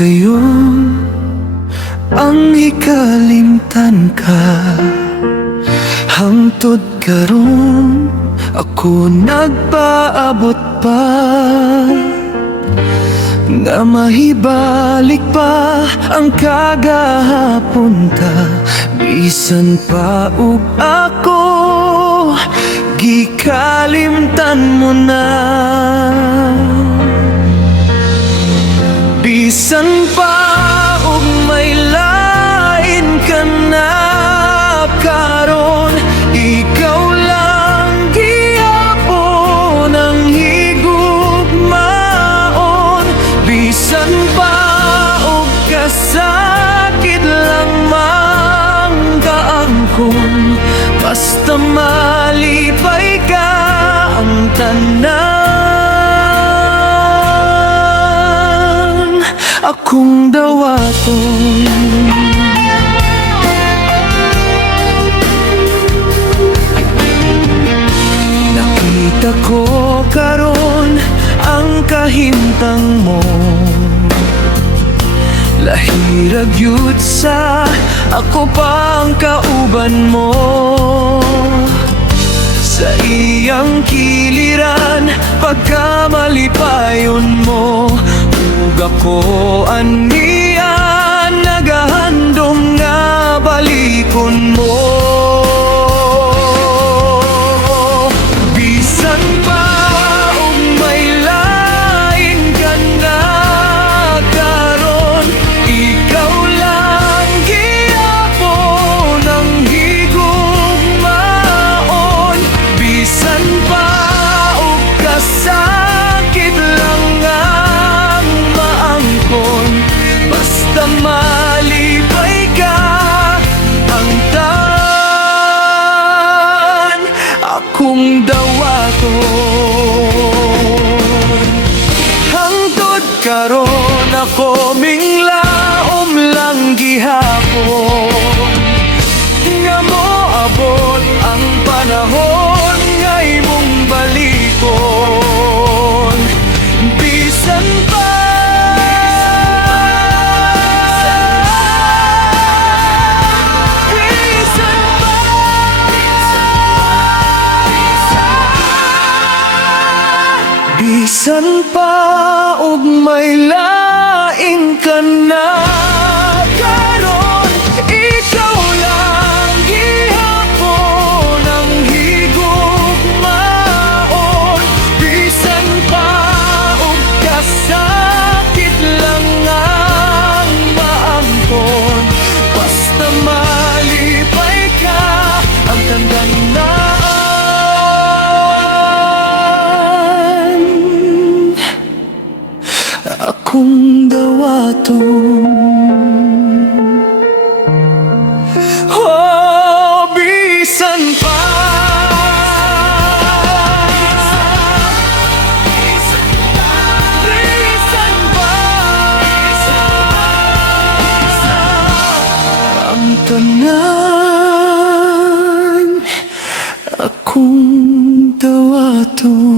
sa'yo ang hikalimtan ka. Hangtod karon ako nagpaabot pa, nga mahibalik pa ang kagahapon ta. Bisan pa ug ako gikalimtan mo na. Bisan pa ug may lain ka na karon, ikaw lang gihapon ang higugmaon. Bisan pa ug kasakit lang man kaangkon, basta malipay ka ang tanan akong dawaton. Nakita ko karon ang kahimtang mo, lahirag yud sa ako pa ang kauban mo. Sa iyang kiliran pagkamalipayon mo, ug ako aniya nagahandom nga balikon mo. Bisan pa ug may lain ka na karon, ikaw lang gihapon ang higugmaon. Bisan pa ug kasakit lang ang maangkon, basta malipay ka ang tan akong dawaton. Hangtod karon ako minglaom lang gihapon, nga moabot ang panahon nga imong balikon. Bisan pa bisan pa ug may laing ka na karon, ikaw lang gihapon ang higugmaon. Bisan pa ug kasakit lang ang maangkon, basta malipay ka ang tandaan akong dawaton. Oh, bisan pa ang tanan akong dawaton.